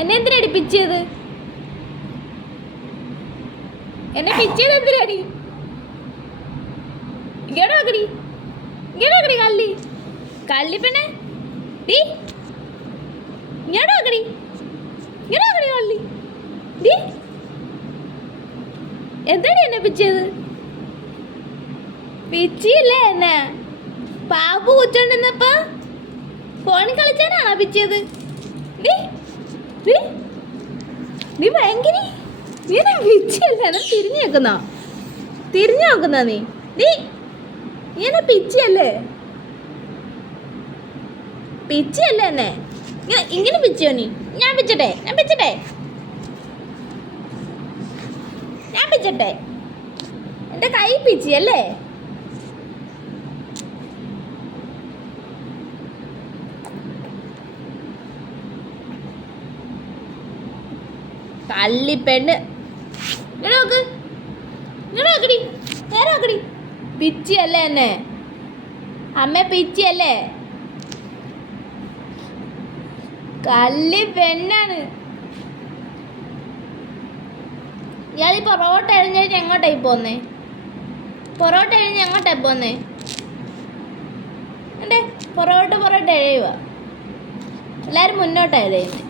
എന്നെ എന്തിനാടി പിച്ചത്? എന്നെ പിച്ചത് എന്തിനാടി? ഇങ്ങോട്ടോക്കടി, ഇങ്ങോട്ടോക്കടി കള്ളി, കള്ളിപ്പെണ്ണെ ഡീ, ഇങ്ങോട്ടോക്കടി, ഇങ്ങോട്ടോക്കടി കള്ളി ഡീ. എന്താടി എന്നെ പിച്ചത്? പിച്ചിയില്ലേ എന്നെ? പാപ്പു കൊച്ചോണ്ടിരുന്നപ്പോ ഫോണിൽ കളിച്ചാനാണോ പിച്ചത്? നീ ഭയങ്കര, നീ എന്നെ പിച്ചിയല്ലേ? തിരിഞ്ഞു നോക്കുന്നോ? തിരിഞ്ഞു നോക്കുന്നോ നീ? നീ എന്നെ പിച്ചിയല്ലേ? പിച്ചിയല്ലേ എന്നെ? ഇങ്ങനെ പിച്ചിയോ നീ? ഞാൻ പിച്ചട്ടെ, ഞാൻ പിച്ചട്ടെ, ഞാൻ പിച്ചട്ടെ? എൻ്റെ കൈ പിച്ചിയല്ലേ? കള്ളിപ്പെണ്ണ്, ഇങ്ങനെ നോക്ക്, ഇങ്ങനെ നോക്കടി, നേരെ നോക്കടി. പിച്ചിയല്ലേ എന്നെ? അമ്മ പിച്ചിയല്ലേ? കള്ളിപ്പെണ്ണാണ്. ഇയാൾ ഈ പൊറോട്ട എഴിഞ്ഞ് എങ്ങോട്ടായി പോന്നേ? പൊറോട്ട എഴിഞ്ഞ് എങ്ങോട്ടായി പോന്നേ? എൻ്റെ പൊറോട്ട എഴയുക, എല്ലാവരും മുന്നോട്ടാണ് എഴയുന്നത്.